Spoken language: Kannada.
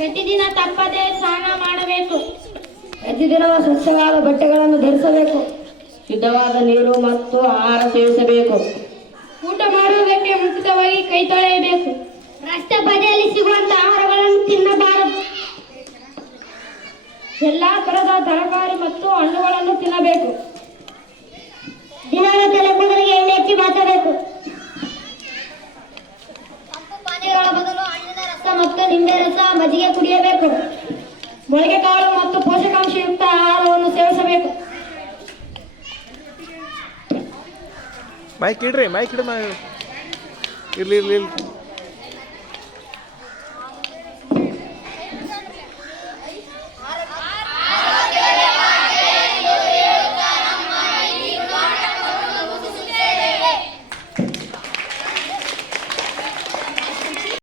ಪ್ರತಿದಿನ ತಪ್ಪದೆ ಸ್ನಾನ ಮಾಡಬೇಕು. ಪ್ರತಿದಿನ ಸ್ವಚ್ಛವಾದ ಬಟ್ಟೆಗಳನ್ನು ಧರಿಸಬೇಕು. ಶುದ್ಧವಾದ ನೀರು ಮತ್ತು ಆಹಾರ ಸೇವಿಸಬೇಕು. ಊಟ ಮಾಡುವುದಕ್ಕೆ ಮುಂಚಿತವಾಗಿ ಕೈ ತೊಳೆಯಬೇಕು. ರಸ್ತೆ ಬದಿಯಲ್ಲಿ ಸಿಗುವಂತಹ ಆಹಾರಗಳನ್ನು ತಿನ್ನಬಾರದು. ಎಲ್ಲಾ ತರದ ತರಕಾರಿ ಮತ್ತು ಹಣ್ಣುಗಳನ್ನು ತಿನ್ನಬೇಕು. ಮತ್ತು ನಿಂಬೆ ರಸ ಮಜ್ಜಿಗೆ ಕುಡಿಯಬೇಕು. ಮೊಳಕೆ ಕಾಳು ಮತ್ತು ಪೋಷಕಾಂಶಯುಕ್ತ ಆಹಾರವನ್ನು ಸೇವಿಸಬೇಕು. ಮೈಕ್ ಇಡ್ರಿ ಮೈಕ್ ಇಡ್ರಿ ಇರ್ಲಿ ಇರ್ಲಿ.